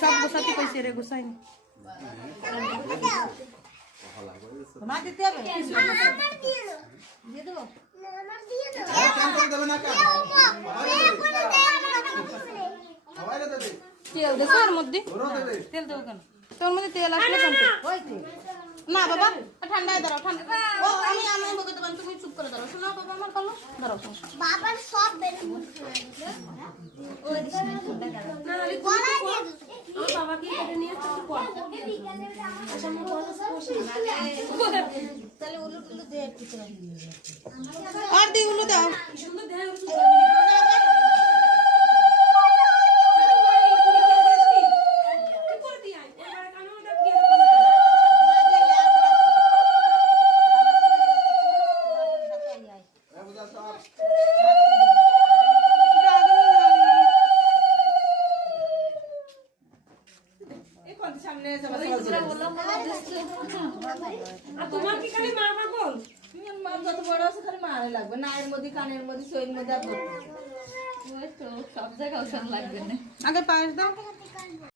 সব গোসাতে কইছে রে গোসাইনি মা দিতে হবে আমার দিয়ে দাও দিয়ে দেব না আমার দিয়ে দাও কেন দেবে না কেন সবাইরে দেবে তেল দে তোর মধ্যে তেল দাও কেন তোর মধ্যে তেল আসলে কেন হইছে না বাবা ঠান্ডায় দাঁড়াও ঠান্ডা ও আমি বলতে দেব তুমি চুপ করে দাঁড়াও শোনো বাবা আমার কলো দাঁড়াও বাবার সব বেরে মুখ ওই দিকে ঠান্ডা দাঁড়াও না আমি গলা দিয়ে দাও বাবা কি করে নিয়ে আসতে পড় আচ্ছা আমি কথা বলছি তাহলে উলু টুলু দে একটু আর দি উলু দাও সুন্দর দেয় তোমার কি খালি মা পাগল মা যত বড় আছে খালি মারে লাগবে না এর মধ্যে কানের মধ্যে সইয়ের মধ্যে আর সব জায়গায় ওষুধ লাগবে না আগে পায়েস দাও